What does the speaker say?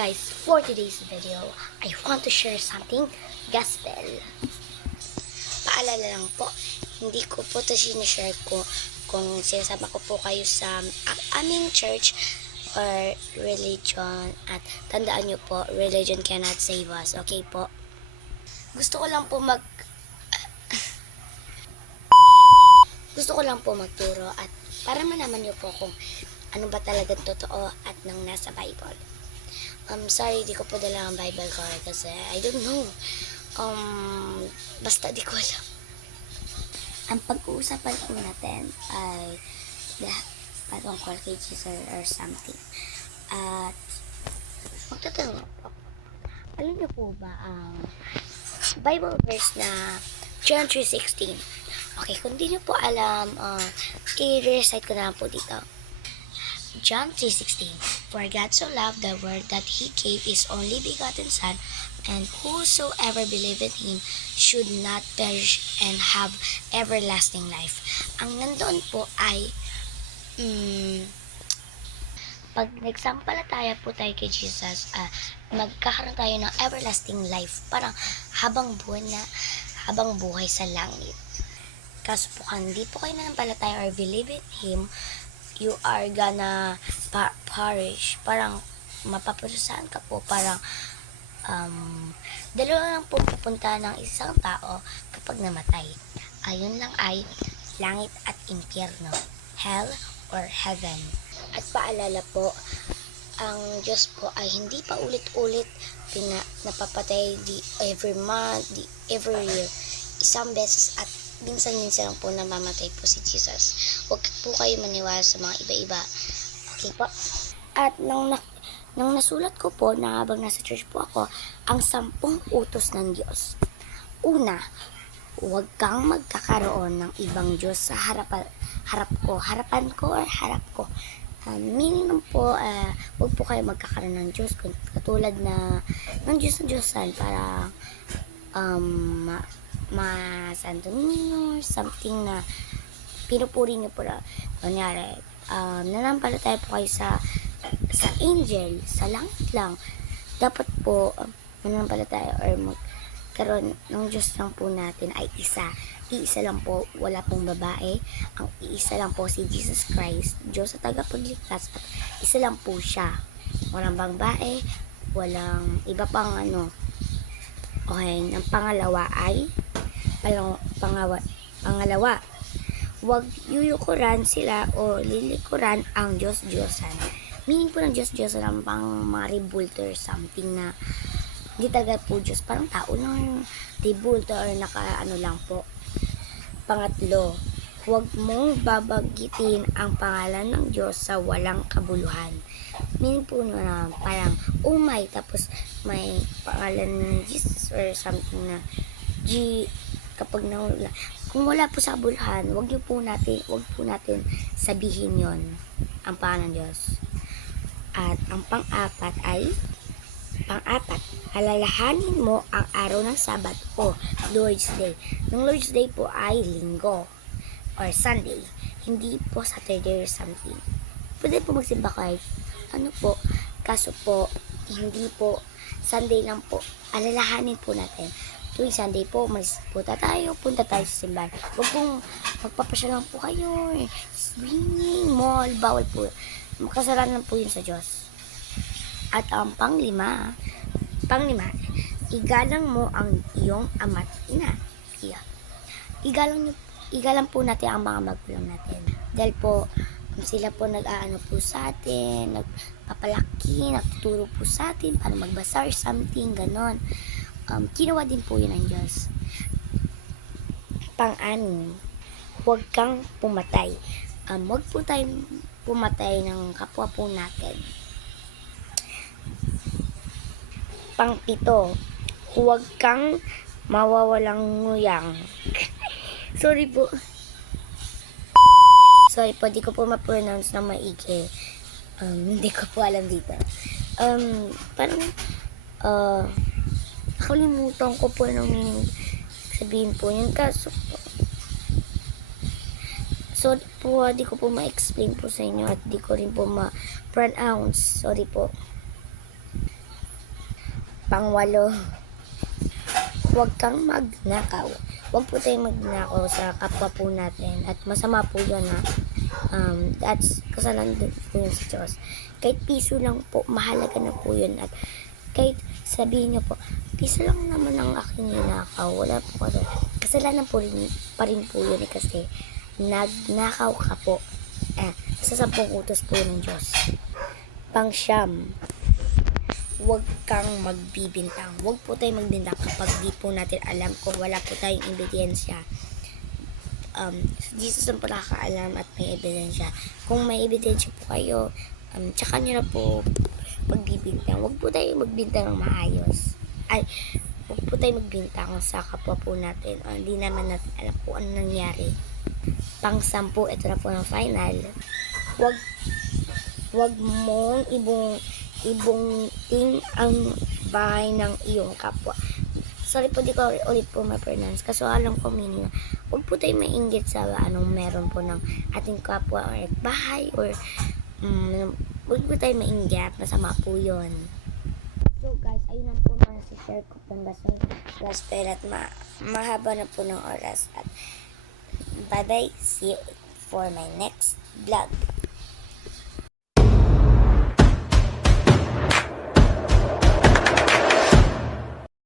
guys, for today's video, I want to share something gospel. Paalala lang po, hindi ko po ito sinishare ko kung sinasama ko po kayo sa aming church or religion. At tandaan nyo po, religion cannot save us. Okay po? Gusto ko lang po magturo at para malaman nyo po kung ano ba talagang totoo at nang nasa Bible. Sorry, di ko po dala ang Bible ko kasi I don't know. Basta di ko alam. Ang pag-uusapan po natin ay patungkol kay Jesus or something. At magtatanong po, alam niyo po ba ang Bible verse na John 3:16? Okay, kung di niyo po alam, i-recite ko na lang po dito. John 3:16, For God so loved the world that He gave His only begotten Son, and whosoever believeth in Him should not perish and have everlasting life. Ang nandoon po ay, pag nagsampalataya po tayo kay Jesus, magkakaroon tayo ng everlasting life, parang habang buhay sa langit. Kaso po, hindi po kayo nanampalataya or believe in Him, you are gonna perish. Parang mapaparusahan ka po. Parang dalawa lang po pupunta ng isang tao kapag namatay. Ayun lang ay langit at impyerno, hell or heaven. At paalala po, ang Diyos po ay hindi pa ulit-ulit napapatay every month, every year. Isang beses at minsan-minsan lang po namamatay po si Jesus. Huwag po kayo maniwala sa mga iba-iba. Okay po? At nung nasulat ko po na habang nasa church po ako, ang 10 utos ng Diyos. Una, huwag kang magkakaroon ng ibang Diyos sa harapan ko. Minimum po, huwag po kayo magkakaroon ng Diyos katulad na ng Diyos-Diyosan para Santo Niño or something na pinupuri niyo po na kunyari, nanampalataya po kayo sa angel, sa langit lang. Dapat po mananampalataya or magkaroon ng Diyos lang po natin ay iisa lang po, wala pong babae. Ang iisa lang po si Jesus Christ, Diyos sa tagapagligtas, at isa lang po siya, walang babae, walang iba pang Okay, ang pangalawa, huwag yuyukuran sila o lilikuran ang Diyos-Diyosan. Meaning po ng Diyos-Diyosan ang pang mga rebulter, something na hindi talaga po Diyos, parang tao lang rebulter or lang po. Pangatlo, huwag mong babanggitin ang pangalan ng Diyos sa walang kabuluhan. Meaning po na parang tapos may pangalan ng Jesus or something na kapag nawala. Kung wala po sa kabuluhan, wag po natin sabihin yon ang pangalan ng Diyos. At ang pang-apat, alalahanin mo ang araw ng Sabat o Lord's Day. Ng Lord's Day po ay Linggo or Sunday, hindi po Saturday or something. Pwede po magsimba kahit kaso po, hindi po Sunday lang po. Alalahanin po natin. Tuwing Sunday po, punta tayo sa simbahan. Huwag pong magpapasya lang po kayo. Swimming, mall, bawal po. Makasalanan po yun sa Diyos. At ang panglima, igalang mo ang iyong ama't ina. Igalang po natin ang mga magulang natin. Dahil po, sila po nag-aano po sa atin, nagpapalaki, nagtuturo po sa atin para magbasa or something, ganon. Kinuha din po yun ng Diyos. Pang-anim, huwag kang pumatay. Huwag po tayong pumatay ng kapwa po natin. Pang-pito, huwag kang mawawalang nguyang. Sorry po, di ko po ma-pronounce na maigi. Hindi ko po alam dito. Parang, nakalimutan ko po ng meaning sabihin po yun. Kaso po, sorry po, di ko po ma-explain po sa inyo at di ko rin po ma-pronounce. Sorry po. Pangwalo, huwag kang magnakaw. Huwag po tayong magnakaw sa kapwa po natin. At masama po yun ha. That's kasalanan din po yun sa Diyos. Kahit piso lang po, mahalaga na po yun. At kahit sabihin nyo po, piso lang naman ang aking ninakaw. Wala po kasi. Kasalanan po rin, pa rin po yun kasi nagnakaw ka po. Sa 10 utos po ng Diyos. Pangsyam, huwag kang magbibintang. Huwag po tayong magbintang kapag di po natin alam kung wala po tayong ebidensya. Jesus ang nakakaalam at may ebidensya. Kung may ebidensya po kayo, tsaka nyo na po magbibintang. Huwag po tayong magbintang ng maayos. Huwag po tayong magbintang sa kapwa po natin. Hindi naman natin alam po ano nangyari. Pang-10, ito na po ng final. Huwag mong ibungting ang bahay ng iyong kapwa. Sorry po, di ko ulit po ma-pronounce. Kaso alam ko meaning. Huwag po tayo mainggit sa anong meron po ng ating kapwa or bahay or huwag po tayo mainggit. Masama po yun. So guys, ayun lang po na share ko ng gospel at mahaba na po ng oras. At bye-bye. See you for my next vlog.